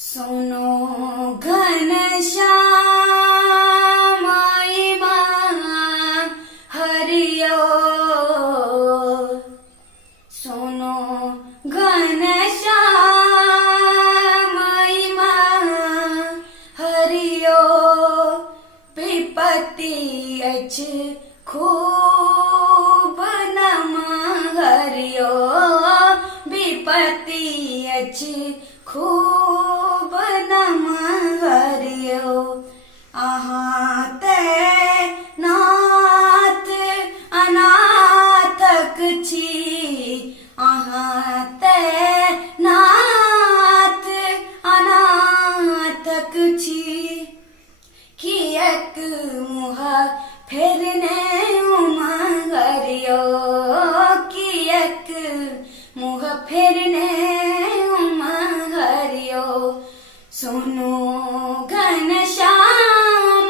सुनो घनश्याम हरियो, सुनो घनश्याम हरियो, विपत्ति अच खूब नम हरियो, विपत्ति अच खूब नम हरियो। आहाँ ते नाथ अनाथक छी, आहाँ ते नाथ अनाथक छी। कियक मुह फेरने हरियो, कियक मुह फेरने हरियो। सुनो घनश्याम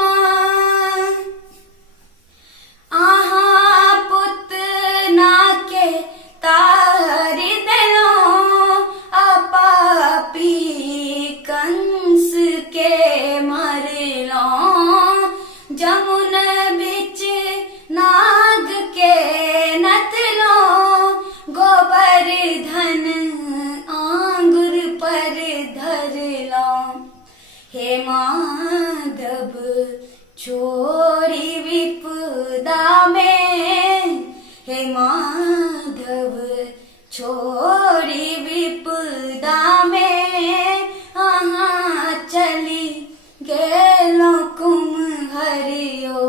आहाँ पुत नाके तारि देलो, अपापी कंस के मरलो। जमुन बिच नाग के नथलो, गोवर्धन आंगुर पर धरलो। हे माधव छोड़ी विपदा में, हे माधव छोड़ी विपदा में। आहाँ चली गेलो कुम हरियो।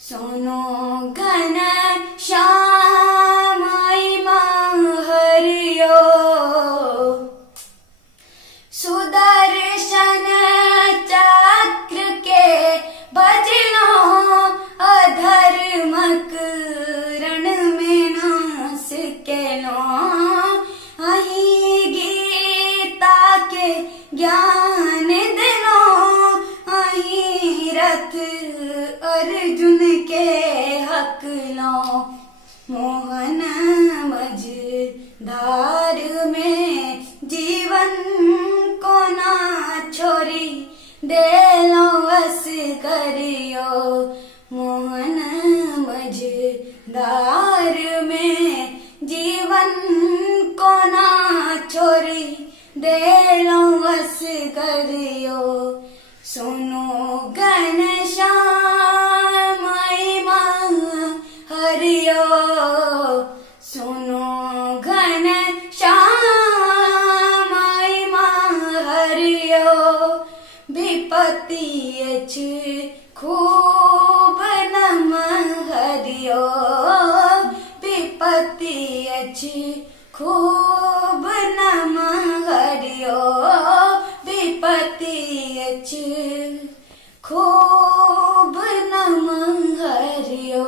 सुनो घनश्याम हरियो, सुदर्शन चक्र के बजलो, अधर्मक रण में नाश केलो। अहीं गीता के ज्ञान दिलो, अहीं रथ अर्जुन के हकलो। मोहन मझधार में जीवन को ना छोड़ी देलो वस करियो। मोहन मझधार में जीवन को ना छोड़ी देलो वस करियो। सुनो घनश्याम हरियो, सुनो घनश्याम हरियो, विपत्ति अच खूब नम हरियो, विपत्ति अच खूब नम हरियो, विपत्ति अच खूब नम हरियो।